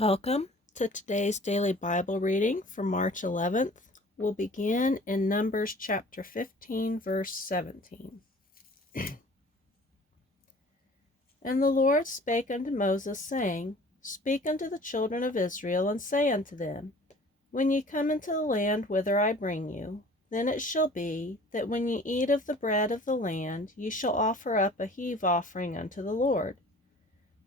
Welcome to today's daily Bible reading for March 11th. We'll begin in Numbers chapter 15, verse 17. And the Lord spake unto Moses, saying, Speak unto the children of Israel, and say unto them, When ye come into the land whither I bring you, then it shall be, that when ye eat of the bread of the land, ye shall offer up a heave offering unto the Lord.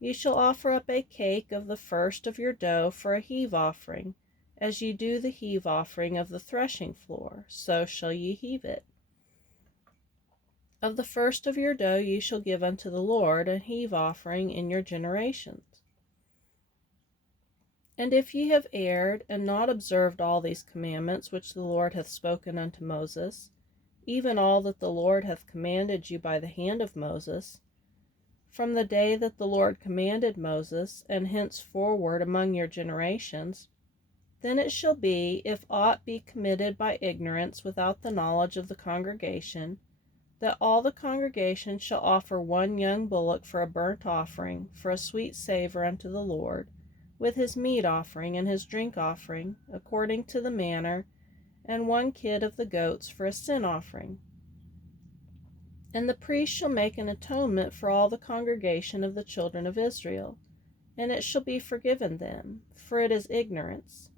Ye shall offer up a cake of the first of your dough for a heave offering, as ye do the heave offering of the threshing floor, so shall ye heave it. Of the first of your dough ye shall give unto the Lord a heave offering in your generations. And if ye have erred, and not observed all these commandments which the Lord hath spoken unto Moses, even all that the Lord hath commanded you by the hand of Moses, from the day that the Lord commanded Moses, and henceforward among your generations, then it shall be, if aught be committed by ignorance without the knowledge of the congregation, that all the congregation shall offer one young bullock for a burnt offering, for a sweet savor unto the Lord, with his meat offering and his drink offering, according to the manner, and one kid of the goats for a sin offering. And the priest shall make an atonement for all the congregation of the children of Israel, and it shall be forgiven them, for it is ignorance.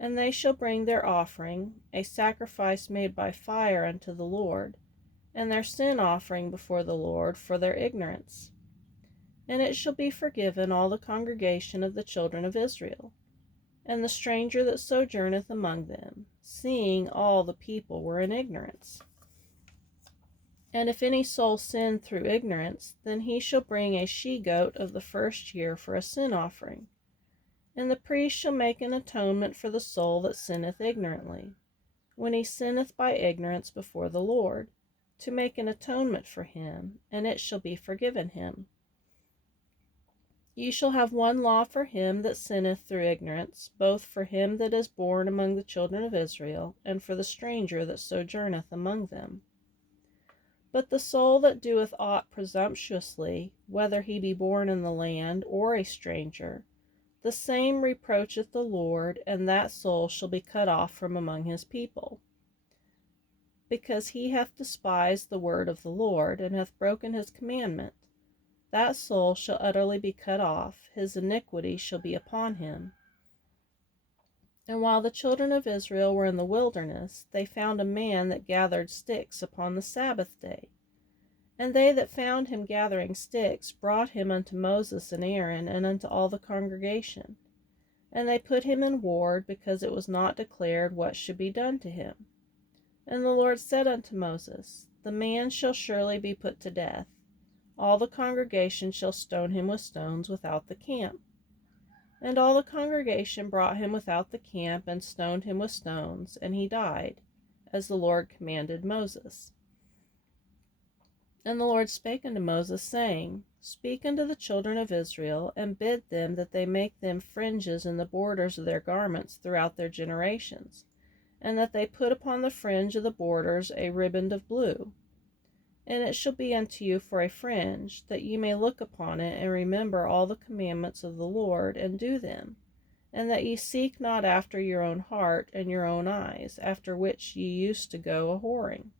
And they shall bring their offering, a sacrifice made by fire unto the Lord, and their sin offering before the Lord for their ignorance. And it shall be forgiven all the congregation of the children of Israel, and the stranger that sojourneth among them, seeing all the people were in ignorance. And if any soul sin through ignorance, then he shall bring a she-goat of the first year for a sin offering. And the priest shall make an atonement for the soul that sinneth ignorantly, when he sinneth by ignorance before the Lord, to make an atonement for him, and it shall be forgiven him. Ye shall have one law for him that sinneth through ignorance, both for him that is born among the children of Israel, and for the stranger that sojourneth among them. But the soul that doeth aught presumptuously, whether he be born in the land or a stranger, the same reproacheth the Lord, and that soul shall be cut off from among his people. Because he hath despised the word of the Lord, and hath broken his commandment, that soul shall utterly be cut off, his iniquity shall be upon him. And while the children of Israel were in the wilderness, they found a man that gathered sticks upon the Sabbath day. And they that found him gathering sticks brought him unto Moses and Aaron, and unto all the congregation. And they put him in ward, because it was not declared what should be done to him. And the Lord said unto Moses, The man shall surely be put to death. All the congregation shall stone him with stones without the camp. And all the congregation brought him without the camp, and stoned him with stones, and he died, as the Lord commanded Moses. And the Lord spake unto Moses, saying, Speak unto the children of Israel, and bid them that they make them fringes in the borders of their garments throughout their generations, and that they put upon the fringe of the borders a riband of blue. And it shall be unto you for a fringe, that ye may look upon it, and remember all the commandments of the Lord, and do them, and that ye seek not after your own heart and your own eyes, after which ye used to go a-whoring,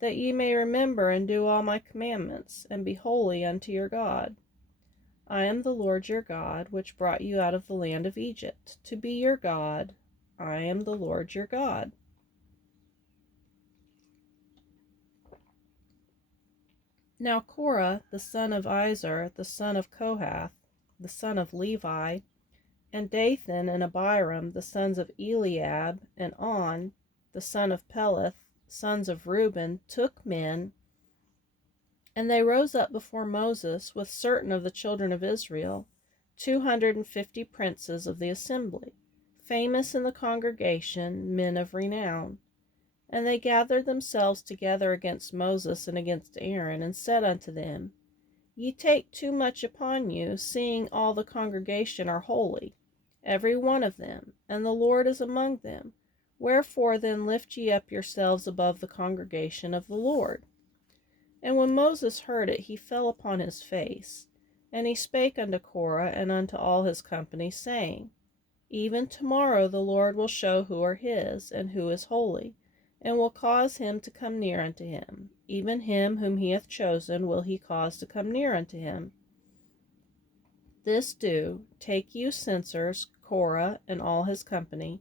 that ye may remember and do all my commandments, and be holy unto your God. I am the Lord your God, which brought you out of the land of Egypt, to be your God. I am the Lord your God. Now Korah, the son of Izhar, the son of Kohath, the son of Levi, and Dathan and Abiram, the sons of Eliab, and On, the son of Peleth, sons of Reuben, took men, and they rose up before Moses with certain of the children of Israel, 250 princes of the assembly, famous in the congregation, men of renown. And they gathered themselves together against Moses and against Aaron, and said unto them, Ye take too much upon you, seeing all the congregation are holy, every one of them, and the Lord is among them. Wherefore then lift ye up yourselves above the congregation of the Lord. And when Moses heard it, he fell upon his face. And he spake unto Korah and unto all his company, saying, Even tomorrow the Lord will show who are his, and who is holy, and will cause him to come near unto him. Even him whom he hath chosen will he cause to come near unto him. This do, take you censers, Korah and all his company,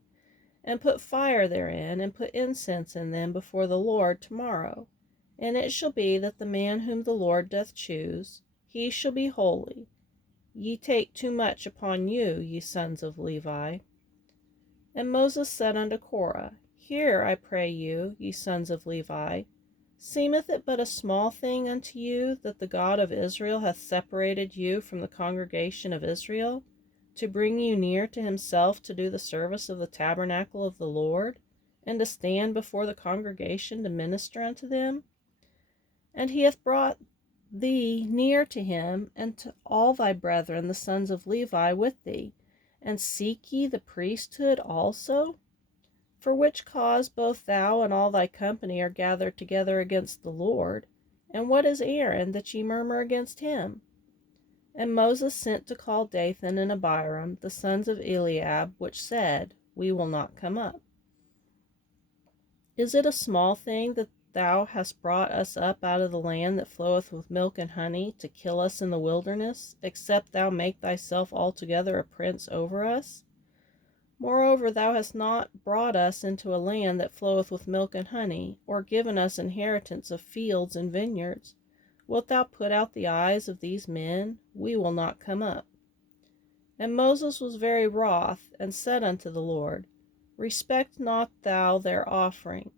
and put fire therein, and put incense in them before the Lord tomorrow. And it shall be that the man whom the Lord doth choose, he shall be holy. Ye take too much upon you, ye sons of Levi. And Moses said unto Korah, Hear, I pray you, ye sons of Levi, seemeth it but a small thing unto you that the God of Israel hath separated you from the congregation of Israel, to bring you near to himself to do the service of the tabernacle of the Lord, and to stand before the congregation to minister unto them? And he hath brought thee near to him, and to all thy brethren the sons of Levi with thee. And seek ye the priesthood also? For which cause both thou and all thy company are gathered together against the Lord. And what is Aaron, that ye murmur against him? And Moses sent to call Dathan and Abiram, the sons of Eliab, which said, We will not come up. Is it a small thing that thou hast brought us up out of the land that floweth with milk and honey, to kill us in the wilderness, except thou make thyself altogether a prince over us? Moreover, thou hast not brought us into a land that floweth with milk and honey, or given us inheritance of fields and vineyards. Wilt thou put out the eyes of these men? We will not come up. And Moses was very wroth, and said unto the Lord, Respect not thou their offering.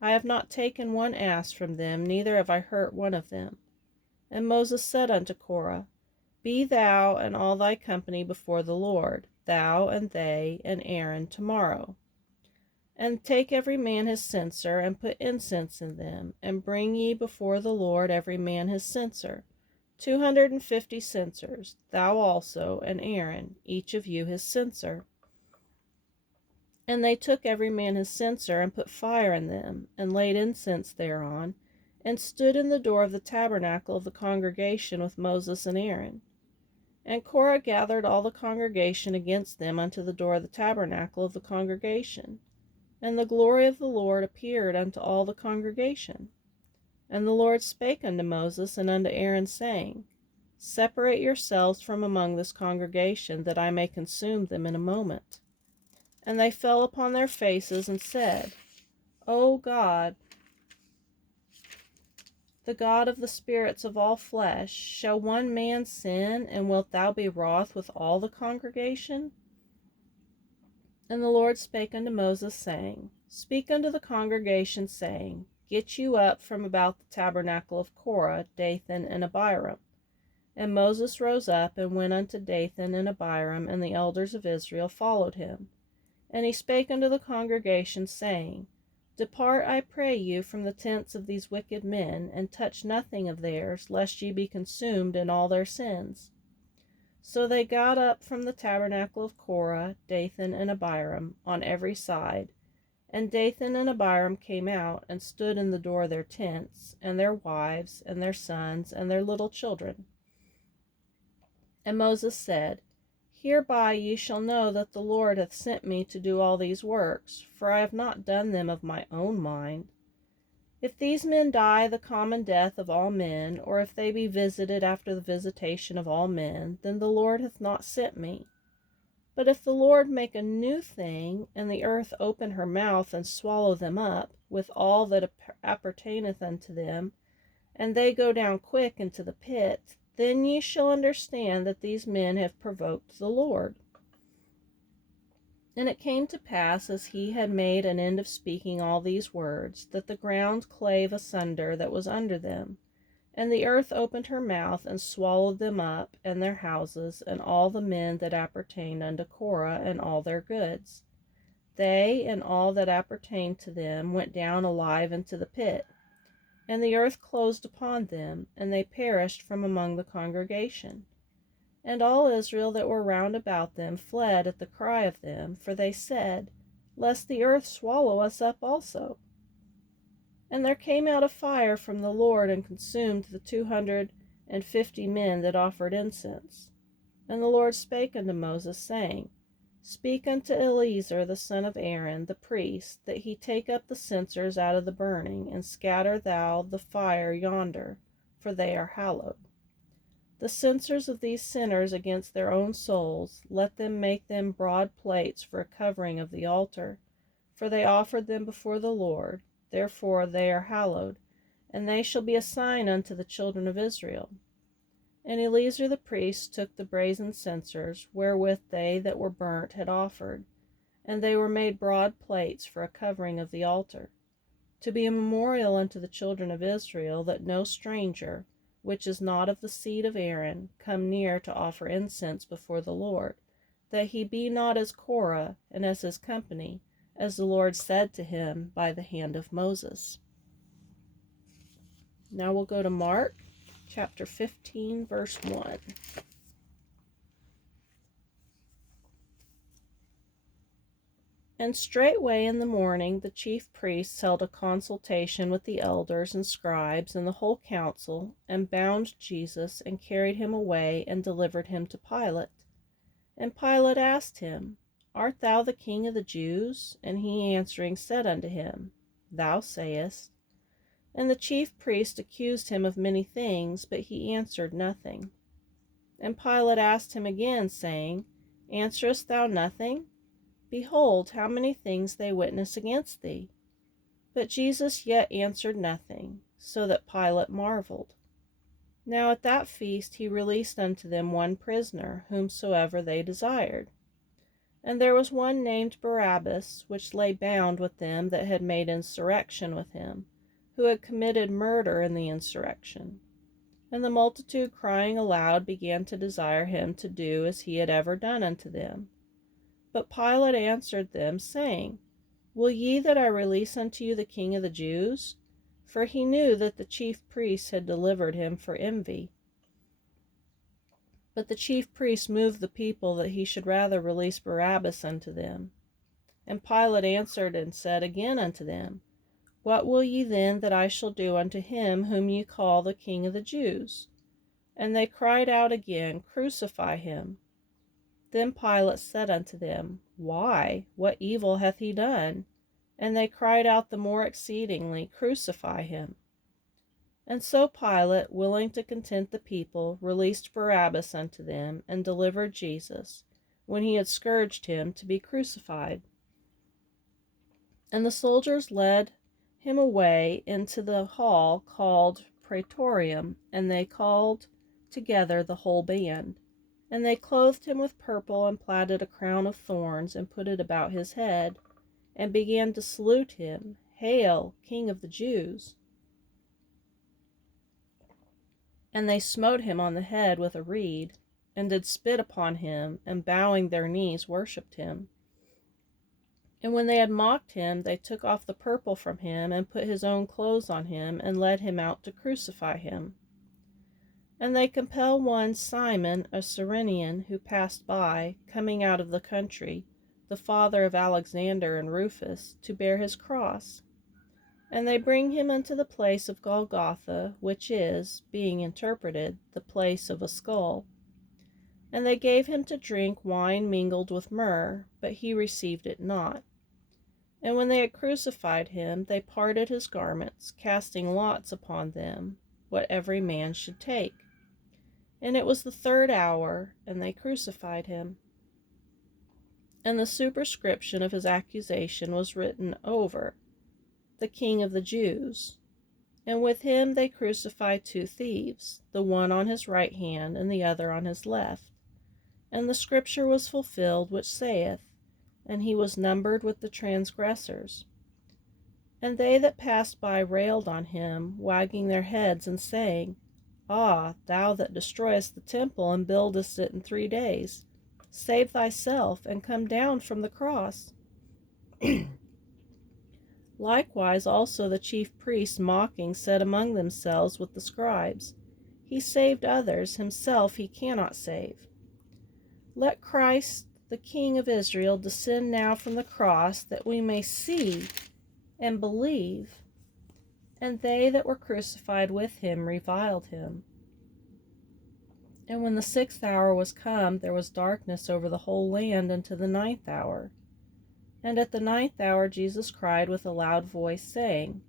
I have not taken one ass from them, neither have I hurt one of them. And Moses said unto Korah, Be thou and all thy company before the Lord, thou and they and Aaron tomorrow. And take every man his censer, and put incense in them, and bring ye before the Lord every man his censer, 250 censers, thou also and Aaron, each of you his censer. And they took every man his censer, and put fire in them, and laid incense thereon, and stood in the door of the tabernacle of the congregation with Moses and Aaron. And Korah gathered all the congregation against them unto the door of the tabernacle of the congregation. And the glory of the Lord appeared unto all the congregation. And the Lord spake unto Moses and unto Aaron, saying, Separate yourselves from among this congregation, that I may consume them in a moment. And they fell upon their faces, and said, O God, the God of the spirits of all flesh, shall one man sin, and wilt thou be wroth with all the congregation? And the Lord spake unto Moses, saying, Speak unto the congregation, saying, Get you up from about the tabernacle of Korah, Dathan, and Abiram. And Moses rose up, and went unto Dathan and Abiram, and the elders of Israel followed him. And he spake unto the congregation, saying, Depart, I pray you, from the tents of these wicked men, and touch nothing of theirs, lest ye be consumed in all their sins. So they got up from the tabernacle of Korah, Dathan, and Abiram, on every side. And Dathan and Abiram came out, and stood in the door of their tents, and their wives, and their sons, and their little children. And Moses said, Hereby ye shall know that the Lord hath sent me to do all these works, for I have not done them of my own mind. If these men die the common death of all men, or if they be visited after the visitation of all men, then the Lord hath not sent me. But if the Lord make a new thing, and the earth open her mouth and swallow them up, with all that appertaineth unto them, and they go down quick into the pit, then ye shall understand that these men have provoked the Lord. And it came to pass, as he had made an end of speaking all these words, that the ground clave asunder that was under them, and the earth opened her mouth and swallowed them up, and their houses, and all the men that appertained unto Korah, and all their goods. They and all that appertained to them went down alive into the pit, and the earth closed upon them, and they perished from among the congregation. And all Israel that were round about them fled at the cry of them, for they said, Lest the earth swallow us up also. And there came out a fire from the Lord, and consumed the and 50 men that offered incense. And the Lord spake unto Moses, saying, Speak unto Eleazar the son of Aaron, the priest, that he take up the censers out of the burning, and scatter thou the fire yonder, for they are hallowed. The censers of these sinners against their own souls, let them make them broad plates for a covering of the altar, for they offered them before the Lord, therefore they are hallowed, and they shall be a sign unto the children of Israel. And Eleazar the priest took the brazen censers, wherewith they that were burnt had offered, and they were made broad plates for a covering of the altar, to be a memorial unto the children of Israel, that no stranger, which is not of the seed of Aaron, come near to offer incense before the Lord, that he be not as Korah and as his company, as the Lord said to him by the hand of Moses. Now we'll go to Mark chapter 15, verse 1. And straightway in the morning the chief priests held a consultation with the elders and scribes and the whole council, and bound Jesus, and carried him away, and delivered him to Pilate. And Pilate asked him, Art thou the King of the Jews? And he answering said unto him, Thou sayest. And the chief priests accused him of many things, but he answered nothing. And Pilate asked him again, saying, Answerest thou nothing? Behold, how many things they witness against thee. But Jesus yet answered nothing, so that Pilate marveled. Now at that feast he released unto them one prisoner, whomsoever they desired. And there was one named Barabbas, which lay bound with them that had made insurrection with him, who had committed murder in the insurrection. And the multitude crying aloud began to desire him to do as he had ever done unto them. But Pilate answered them, saying, Will ye that I release unto you the King of the Jews? For he knew that the chief priests had delivered him for envy. But the chief priests moved the people that he should rather release Barabbas unto them. And Pilate answered and said again unto them, What will ye then that I shall do unto him whom ye call the King of the Jews? And they cried out again, Crucify him. Then Pilate said unto them, Why? What evil hath he done? And they cried out the more exceedingly, Crucify him. And so Pilate, willing to content the people, released Barabbas unto them, and delivered Jesus, when he had scourged him, to be crucified. And the soldiers led him away into the hall called Praetorium, and they called together the whole band. And they clothed him with purple, and platted a crown of thorns, and put it about his head, and began to salute him, Hail, King of the Jews! And they smote him on the head with a reed, and did spit upon him, and bowing their knees worshipped him. And when they had mocked him, they took off the purple from him, and put his own clothes on him, and led him out to crucify him. And they compelled one Simon, a Cyrenian, who passed by, coming out of the country, the father of Alexander and Rufus, to bear his cross. And they bring him unto the place of Golgotha, which is, being interpreted, the place of a skull. And they gave him to drink wine mingled with myrrh, but he received it not. And when they had crucified him, they parted his garments, casting lots upon them, what every man should take. And it was the 3rd hour, and they crucified him. And the superscription of his accusation was written over, The King of the Jews. And with him they crucified 2 thieves, the one on his right hand, and the other on his left. And the scripture was fulfilled, which saith, And he was numbered with the transgressors. And they that passed by railed on him, wagging their heads, and saying, Ah, thou that destroyest the temple, and buildest it in 3 days, save thyself, and come down from the cross. Likewise also the chief priests mocking said among themselves with the scribes, He saved others, himself he cannot save. Let Christ, the King of Israel, descend now from the cross, that we may see and believe. And they that were crucified with him reviled him. And when the 6th hour was come, there was darkness over the whole land unto the 9th hour. And at the 9th hour Jesus cried with a loud voice, saying,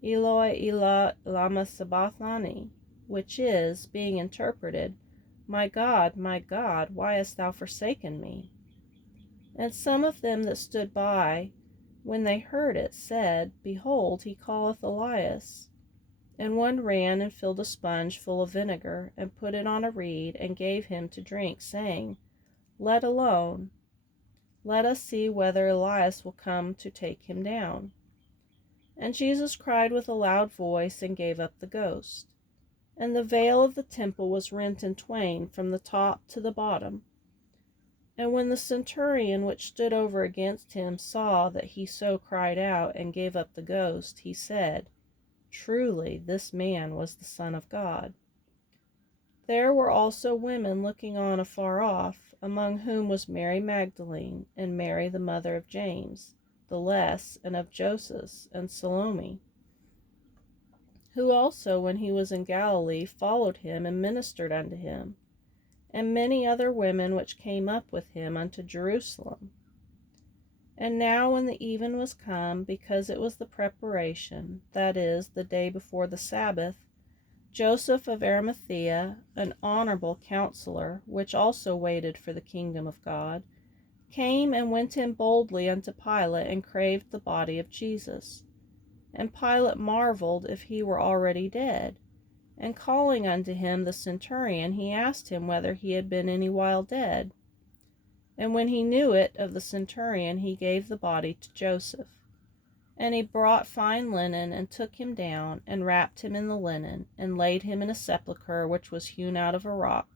Eloi, Eloi, lama sabachthani, which is, being interpreted, my God, why hast thou forsaken me? And some of them that stood by, when they heard it, said, Behold, he calleth Elias. And one ran and filled a sponge full of vinegar, and put it on a reed, and gave him to drink, saying, Let alone, let us see whether Elias will come to take him down. And Jesus cried with a loud voice, and gave up the ghost. And the veil of the temple was rent in twain from the top to the bottom. And when the centurion which stood over against him saw that he so cried out, and gave up the ghost, he said, Truly this man was the Son of God. There were also women looking on afar off, among whom was Mary Magdalene, and Mary the mother of James the less, and of Joseph, and Salome, who also, when he was in Galilee, followed him and ministered unto him, and many other women which came up with him unto Jerusalem. And now when the even was come, because it was the preparation, that is, the day before the Sabbath, Joseph of Arimathea, an honorable counselor, which also waited for the kingdom of God, came and went in boldly unto Pilate, and craved the body of Jesus. And Pilate marveled if he were already dead. And calling unto him the centurion, he asked him whether he had been any while dead. And when he knew it of the centurion, he gave the body to Joseph. And he brought fine linen, and took him down, and wrapped him in the linen, and laid him in a sepulchre which was hewn out of a rock,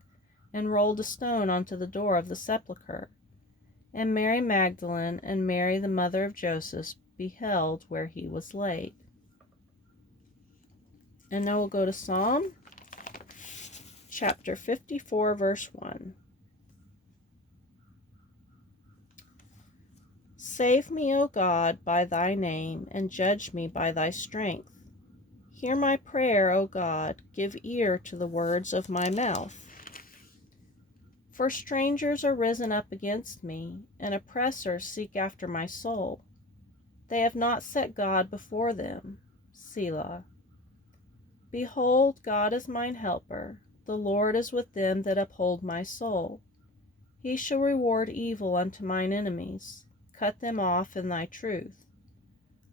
and rolled a stone unto the door of the sepulchre. And Mary Magdalene and Mary the mother of Joseph beheld where he was laid. And now we'll go to Psalm chapter 54, verse 1. Save me, O God, by thy name, and judge me by thy strength. Hear my prayer, O God, give ear to the words of my mouth. For strangers are risen up against me, and oppressors seek after my soul. They have not set God before them. Selah. Behold, God is mine helper. The Lord is with them that uphold my soul. He shall reward evil unto mine enemies. Cut them off in thy truth.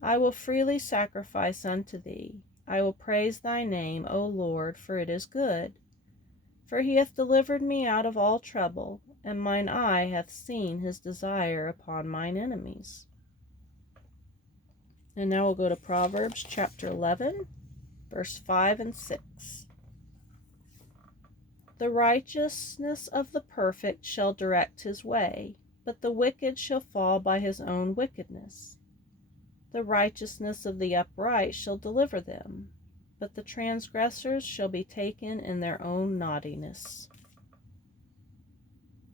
I will freely sacrifice unto thee. I will praise thy name, O Lord, for it is good. For he hath delivered me out of all trouble, and mine eye hath seen his desire upon mine enemies. And now we'll go to Proverbs chapter 11, verse 5 and 6. The righteousness of the perfect shall direct his way, but the wicked shall fall by his own wickedness. The righteousness of the upright shall deliver them, but the transgressors shall be taken in their own naughtiness.